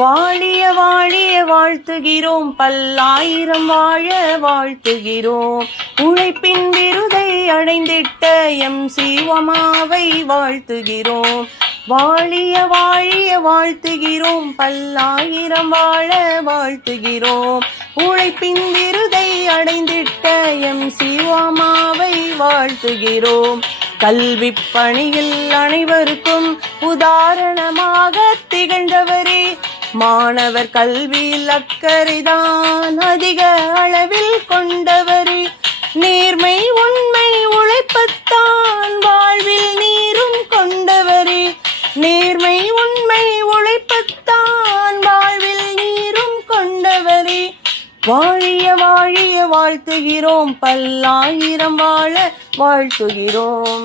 வாழிய வாழிய வாழ்த்துகிறோம், பல்லாயிரம் வாழ வாழ்த்துகிறோம். உழைப்பின் விருதை அடைந்திட்ட MC உமாவை வாழ்த்துகிறோம். வாழிய வாழிய வாழ்த்துகிறோம், பல்லாயிரம் வாழ வாழ்த்துகிறோம். உழைப்பின் விருதை அடைந்திட்ட MC உமாவை வாழ்த்துகிறோம். கல்வி பணியில் அனைவருக்கும் உதாரணமாக திகழ்ந்தவரே, மாணவர் கல்வியில் அக்கறைதான் அதிக அளவில் கொண்டவரே. நேர்மை உண்மை உழைப்பத்தான் வாழ்வில் நீரும் கொண்டவரே. நேர்மை உண்மை உழைப்பத்தான் வாழ்வில் நீரும் கொண்டவரே. வாழிய வாழிய வாழ்த்துகிறோம், பல்லாயிரம் வாழ வாழ்த்துகிறோம்.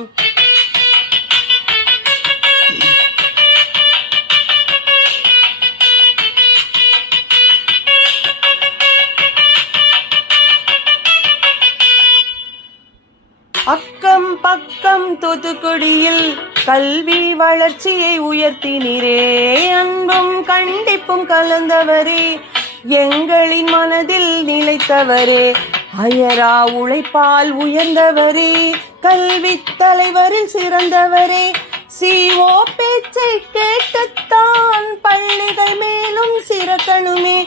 அக்கம் பக்கம் தூத்துக்குடியில் கல்வி வளர்ச்சியை உயர்த்தினரே. அன்பும் கண்டிப்பும் கலந்தவரே, எங்களின் மனதில் நிலைத்தவரே. அயரா உழைப்பால் உயர்ந்தவரே, கல்வி தலைவரில் சிறந்தவரே. CO பேச்சை கேட்டுத்தான் பள்ளிகள் மேலும் சிறக்கணுமே.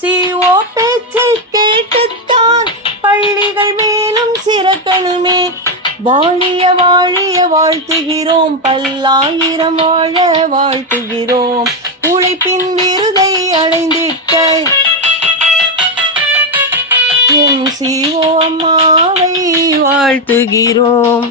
CO பேச்சை கேட்டுத்தான் பள்ளிகள் மேலும் சிறக்கணுமே. வாழிய வாழிய வாழ்த்துகிறோம், பல்லாயிரம் வாழ வாழ்த்துகிறோம். உழைப்பின் விருதை அடைந்திட்ட MC உமாவை வாழ்த்துகிறோம்.